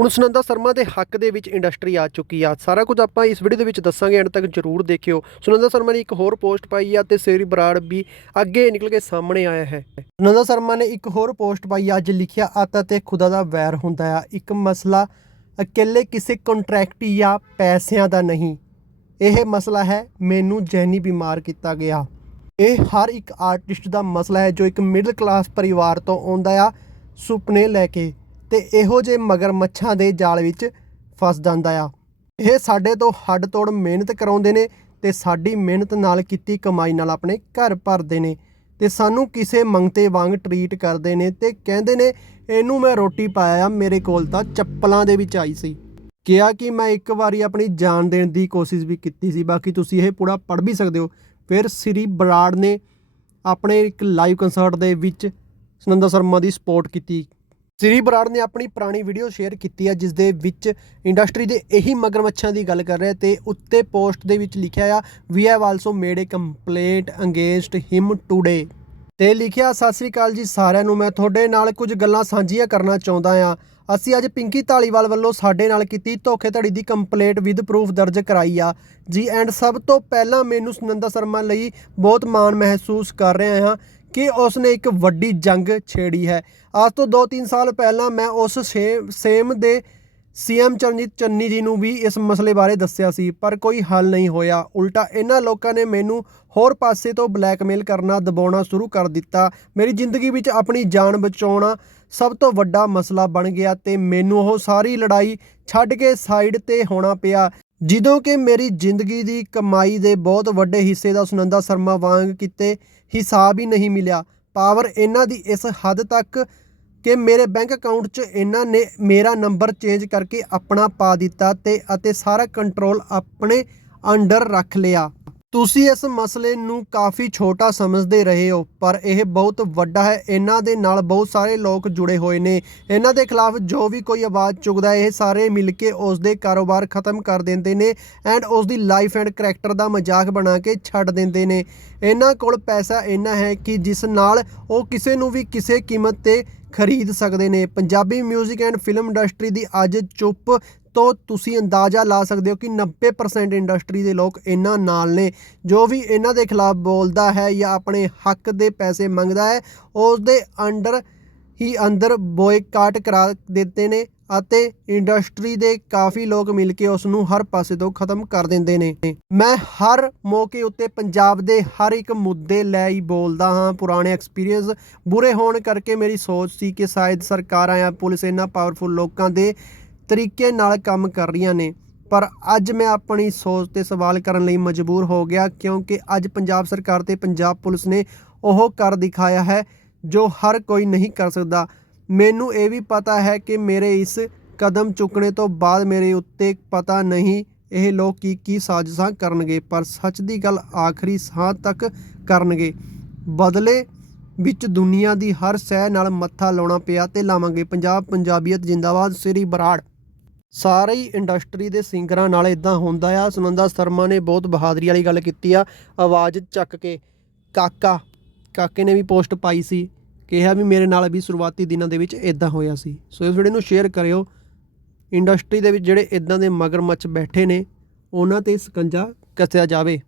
ਹੁਣ ਸੁਨੰਦਾ ਸ਼ਰਮਾ ਦੇ ਹੱਕ ਦੇ ਵਿੱਚ ਇੰਡਸਟਰੀ ਆ ਚੁੱਕੀ ਆ। ਸਾਰਾ ਕੁਝ ਆਪਾਂ ਇਸ ਵੀਡੀਓ ਦੇ ਵਿੱਚ ਦੱਸਾਂਗੇ ਐਂਡ ਤੱਕ ਜਰੂਰ ਦੇਖਿਓ। ਸੁਨੰਦਾ ਸ਼ਰਮਾ ਨੇ ਇੱਕ ਹੋਰ ਪੋਸਟ ਪਾਈ ਆ ਤੇ ਸੇਰੀ ਬਰਾੜ ਵੀ ਅੱਗੇ ਨਿਕਲ ਕੇ ਸਾਹਮਣੇ ਆਇਆ ਹੈ। ਸੁਨੰਦਾ ਸ਼ਰਮਾ ਨੇ ਇੱਕ ਹੋਰ ਪੋਸਟ ਪਾਈ ਅੱਜ ਲਿਖਿਆ ਆਤਾ ਤੇ ਖੁਦਾ ਦਾ ਵੈਰ ਹੁੰਦਾ ਆ। ਇੱਕ ਮਸਲਾ, ਇਕੱਲੇ ਕਿਸੇ ਕੰਟਰੈਕਟ ਜਾਂ ਪੈਸਿਆਂ ਦਾ ਨਹੀਂ। ਇਹ ਮਸਲਾ ਹੈ, ਮੈਨੂੰ ਜ਼ਹਿਨੀ ਬਿਮਾਰ ਕੀਤਾ ਗਿਆ। ਇਹ ਹਰ ਇੱਕ ਆਰਟਿਸਟ ਦਾ ਮਸਲਾ ਹੈ, ਜੋ ਇੱਕ ਮਿਡਲ ਕਲਾਸ ਪਰਿਵਾਰ ਤੋਂ ਆਉਂਦਾ ਆ, ਸੁਪਨੇ ਲੈ ਕੇ। ਤੇ ਇਹੋ ਜਿਹੇ ਮਗਰਮੱਛਾਂ ਦੇ ਜਾਲ ਵਿੱਚ ਫਸ ਜਾਂਦਾ ਆ। ਇਹ ਸਾਡੇ ਤੋਂ ਹੱਡ ਤੋੜ ਮਿਹਨਤ ਕਰਾਉਂਦੇ ਨੇ ਤੇ ਸਾਡੀ ਮਿਹਨਤ ਨਾਲ ਕੀਤੀ ਕਮਾਈ ਨਾਲ ਆਪਣੇ ਘਰ ਭਰਦੇ ਨੇ ਤੇ ਸਾਨੂੰ ਕਿਸੇ ਮੰਗਤੇ ਵਾਂਗ ਟਰੀਟ ਕਰਦੇ ਨੇ ਤੇ ਕਹਿੰਦੇ ਨੇ, ਇਹਨੂੰ ਮੈਂ ਰੋਟੀ ਪਾਇਆ ਆ, ਮੇਰੇ ਕੋਲ ਤਾਂ ਚੱਪਲਾਂ ਦੇ ਵਿੱਚ ਆਈ ਸੀ। ਕਿਹਾ ਕਿ ਮੈਂ ਇੱਕ ਵਾਰੀ ਆਪਣੀ ਜਾਨ ਦੇਣ ਦੀ ਕੋਸ਼ਿਸ਼ ਵੀ ਕੀਤੀ ਸੀ, ਬਾਕੀ ਤੁਸੀਂ ਇਹ ਪੂਰਾ ਪੜ੍ਹ ਵੀ ਸਕਦੇ ਹੋ। ਫਿਰ ਸ੍ਰੀ ਬਰਾੜ ਨੇ ਆਪਣੇ ਇੱਕ ਲਾਈਵ ਕਨਸਰਟ ਦੇ ਵਿੱਚ ਸੁਨੰਦਾ ਸ਼ਰਮਾ ਦੀ ਸਪੋਰਟ ਕੀਤੀ। ਸ੍ਰੀ ਬਰਾੜ ਨੇ ਆਪਣੀ ਪੁਰਾਣੀ ਵੀਡੀਓ ਸ਼ੇਅਰ ਕੀਤੀ ਹੈ ਜਿਸ ਦੇ ਵਿੱਚ ਇੰਡਸਟਰੀ ਦੇ ਇਹੀ ਮਗਰਮੱਛਾਂ ਦੀ ਗੱਲ ਕਰ ਰਿਹਾ ਤੇ ਉੱਤੇ ਪੋਸਟ ਦੇ ਵਿੱਚ ਲਿਖਿਆ ਆ we have also made a complaint against him today ਤੇ ਲਿਖਿਆ, ਸਤਿ ਸ੍ਰੀ ਅਕਾਲ ਜੀ ਸਾਰਿਆਂ ਨੂੰ, ਮੈਂ ਤੁਹਾਡੇ ਨਾਲ ਕੁਝ ਗੱਲਾਂ ਸਾਂਝੀਆਂ ਕਰਨਾ ਚਾਹੁੰਦਾ ਆ। ਅਸੀਂ ਅੱਜ ਪਿੰਕੀ ਢਾਲੀਵਾਲ ਵੱਲੋਂ ਸਾਡੇ ਨਾਲ ਕੀਤੀ ਧੋਖੇਧੜੀ ਦੀ ਕੰਪਲੇਂਟ ਵਿਦ ਪ੍ਰੂਫ ਦਰਜ ਕਰਾਈ ਆ। ਜੀ ਐਂਡ ਸਭ ਤੋਂ ਪਹਿਲਾਂ ਮੈਨੂੰ ਸੁਨੰਦਾ ਸ਼ਰਮਾ ਲਈ ਬਹੁਤ ਮਾਣ ਮਹਿਸੂਸ ਕਰ ਰਿਹਾ ਹਾਂ। ਕਿ ਉਸ ਨੇ ਇੱਕ ਵੱਡੀ ਜੰਗ ਛੇੜੀ ਹੈ। ਅੱਜ ਤੋਂ 2-3 ਸਾਲ ਪਹਿਲਾਂ ਮੈਂ ਉਸ ਸੇਮ ਸੇਮ ਦੇ ਸੀਐਮ ਚਰਨਜੀਤ ਚੰਨੀ ਜੀ ਨੂੰ ਵੀ ਇਸ ਮਸਲੇ ਬਾਰੇ ਦੱਸਿਆ ਸੀ, ਪਰ ਕੋਈ ਹੱਲ ਨਹੀਂ ਹੋਇਆ। ਉਲਟਾ ਇਹਨਾਂ ਲੋਕਾਂ ਨੇ ਮੈਨੂੰ ਹੋਰ ਪਾਸੇ ਤੋਂ ਬਲੈਕਮੇਲ ਕਰਨਾ, ਦਬਾਉਣਾ ਸ਼ੁਰੂ ਕਰ ਦਿੱਤਾ। ਮੇਰੀ ਜ਼ਿੰਦਗੀ ਵਿੱਚ ਆਪਣੀ ਜਾਨ ਬਚਾਉਣਾ ਸਭ ਤੋਂ ਵੱਡਾ ਮਸਲਾ ਬਣ ਗਿਆ ਤੇ ਮੈਨੂੰ ਉਹ ਸਾਰੀ ਲੜਾਈ ਛੱਡ ਕੇ ਸਾਈਡ ਤੇ ਹੋਣਾ ਪਿਆ। ਜਦੋਂ ਕਿ ਮੇਰੀ ਜ਼ਿੰਦਗੀ ਦੀ ਕਮਾਈ ਦੇ ਬਹੁਤ ਵੱਡੇ ਹਿੱਸੇ ਦਾ ਸੁਨੰਦਾ ਸ਼ਰਮਾ ਵਾਂਗ ਕਿਤੇ ਹਿਸਾਬ ਹੀ ਨਹੀਂ ਮਿਲਿਆ। ਪਾਵਰ ਇਹਨਾਂ ਦੀ ਇਸ ਹੱਦ ਤੱਕ ਕਿ ਮੇਰੇ ਬੈਂਕ ਅਕਾਊਂਟ 'ਚ ਇਹਨਾਂ ਨੇ ਮੇਰਾ ਨੰਬਰ ਚੇਂਜ ਕਰਕੇ ਆਪਣਾ ਪਾ ਦਿੱਤਾ ਤੇ ਅਤੇ ਸਾਰਾ ਕੰਟਰੋਲ ਆਪਣੇ ਅੰਡਰ ਰੱਖ ਲਿਆ। ਤੁਸੀਂ ਇਸ ਮਸਲੇ ਨੂੰ ਕਾਫੀ ਛੋਟਾ ਸਮਝਦੇ ਰਹੇ ਹੋ, ਪਰ ਇਹ ਬਹੁਤ ਵੱਡਾ ਹੈ। ਇਹਨਾਂ ਦੇ ਨਾਲ ਬਹੁਤ ਸਾਰੇ ਲੋਕ ਜੁੜੇ ਹੋਏ ਨੇ। ਇਹਨਾਂ ਦੇ ਖਿਲਾਫ ਜੋ ਵੀ ਕੋਈ ਆਵਾਜ਼ ਚੁੱਕਦਾ, ਇਹ ਸਾਰੇ ਮਿਲ ਕੇ ਉਸ ਦੇ ਕਾਰੋਬਾਰ ਖਤਮ ਕਰ ਦਿੰਦੇ ਨੇ ਐਂਡ ਉਸ ਦੀ ਲਾਈਫ ਐਂਡ ਕਰੈਕਟਰ ਦਾ ਮਜ਼ਾਕ ਬਣਾ ਕੇ ਛੱਡ ਦਿੰਦੇ ਨੇ। ਇਹਨਾਂ ਕੋਲ ਪੈਸਾ ਇੰਨਾ ਹੈ ਕਿ ਜਿਸ ਨਾਲ ਉਹ ਕਿਸੇ ਨੂੰ ਵੀ ਕਿਸੇ ਕੀਮਤ ਤੇ ਖਰੀਦ ਸਕਦੇ ਨੇ। ਪੰਜਾਬੀ 뮤직 ਐਂਡ ਫਿਲਮ ਇੰਡਸਟਰੀ ਦੀ ਅੱਜ ਚੁੱਪ ਤੋਂ ਤੁਸੀਂ ਅੰਦਾਜ਼ਾ ਲਾ ਸਕਦੇ ਹੋ ਕਿ 90% ਇੰਡਸਟਰੀ ਦੇ ਲੋਕ ਇਹਨਾਂ ਨਾਲ ਨੇ, ਜੋ ਵੀ ਇਹਨਾਂ ਦੇ ਖਿਲਾਫ ਬੋਲਦਾ ਹੈ ਜਾਂ ਆਪਣੇ ਹੱਕ ਦੇ ਪੈਸੇ ਮੰਗਦਾ ਹੈ ਉਸ ਦੇ ਅੰਡਰ ਹੀ ਅੰਦਰ ਬੋਇਕਾਟ ਕਰਾ ਦਿੱਤੇ ਨੇ ਅਤੇ ਇੰਡਸਟਰੀ ਦੇ ਕਾਫੀ ਲੋਕ ਮਿਲ ਕੇ ਉਸ ਨੂੰ ਹਰ ਪਾਸੇ ਤੋਂ ਖਤਮ ਕਰ ਦਿੰਦੇ ਨੇ। ਮੈਂ ਹਰ ਮੌਕੇ ਉੱਤੇ ਪੰਜਾਬ ਦੇ ਹਰ ਇੱਕ ਮੁੱਦੇ ਲੈ ਹੀ ਬੋਲਦਾ ਹਾਂ। ਪੁਰਾਣੇ ਐਕਸਪੀਰੀਅੰਸ ਬੁਰੇ ਹੋਣ ਕਰਕੇ ਮੇਰੀ ਸੋਚ ਸੀ ਕਿ ਸ਼ਾਇਦ ਸਰਕਾਰਾਂ ਜਾਂ ਪੁਲਿਸ ਇਹਨਾਂ ਪਾਵਰਫੁਲ ਲੋਕਾਂ ਦੇ ਤਰੀਕੇ ਨਾਲ ਕੰਮ ਕਰ ਰਹੀਆਂ ਨੇ। ਪਰ ਅੱਜ ਮੈਂ ਆਪਣੀ ਸੋਚ ਤੇ ਸਵਾਲ ਕਰਨ ਲਈ ਮਜਬੂਰ ਹੋ ਗਿਆ ਕਿਉਂਕਿ ਅੱਜ ਪੰਜਾਬ ਸਰਕਾਰ ਤੇ ਪੰਜਾਬ ਪੁਲਿਸ ਨੇ ਉਹ ਕਰ ਦਿਖਾਇਆ ਹੈ ਜੋ ਹਰ ਕੋਈ ਨਹੀਂ ਕਰ ਸਕਦਾ। ਮੈਨੂੰ ਇਹ ਵੀ ਪਤਾ ਹੈ ਕਿ ਮੇਰੇ ਇਸ ਕਦਮ ਚੁੱਕਣੇ ਤੋਂ ਬਾਅਦ ਮੇਰੇ ਉੱਤੇ ਪਤਾ ਨਹੀਂ ਇਹ ਲੋਕ ਕੀ ਕੀ ਸਾਜ਼ਿਸ਼ਾਂ ਕਰਨਗੇ, ਪਰ ਸੱਚ ਦੀ ਗੱਲ ਆਖਰੀ ਸਾਹ ਤੱਕ ਕਰਨਗੇ। ਬਦਲੇ ਵਿੱਚ ਦੁਨੀਆ ਦੀ ਹਰ ਸਹਿ ਨਾਲ ਮੱਥਾ ਲਾਉਣਾ ਪਿਆ ਤੇ ਲਾਵਾਂਗੇ ਪੰਜਾਬ ਪੰਜਾਬੀਅਤ ਜਿੰਦਾਬਾਦ, ਸ੍ਰੀ ਬਰਾੜ। ਸਾਰੇ ਹੀ ਇੰਡਸਟਰੀ ਦੇ ਸਿੰਗਰਾਂ ਨਾਲ ਇਦਾਂ ਹੁੰਦਾ ਆ। ਸੁਨੰਦਾ ਸ਼ਰਮਾ ਨੇ ਬਹੁਤ ਬਹਾਦਰੀ ਵਾਲੀ ਗੱਲ ਕੀਤੀ ਆ। ਆਵਾਜ਼ ਚੱਕ ਕੇ ਕਾਕਾ, ਕਾਕੇ ਨੇ ਵੀ ਪੋਸਟ ਪਾਈ ਸੀ, ਕਿਹਾ ਵੀ ਮੇਰੇ ਨਾਲ ਵੀ ਸ਼ੁਰੂਆਤੀ ਦਿਨਾਂ ਦੇ ਵਿੱਚ ਇਦਾਂ ਹੋਇਆ ਸੀ। ਸੋ ਇਸ ਵੀਡੀਓ ਨੂੰ ਸ਼ੇਅਰ ਕਰਿਓ। ਇੰਡਸਟਰੀ ਦੇ ਵਿੱਚ ਜਿਹੜੇ ਇਦਾਂ ਦੇ ਮਗਰਮੱਛ ਬੈਠੇ ਨੇ, ਉਹਨਾਂ ਤੇ ਸਕੰਜਾ ਕੱਸਿਆ ਜਾਵੇ।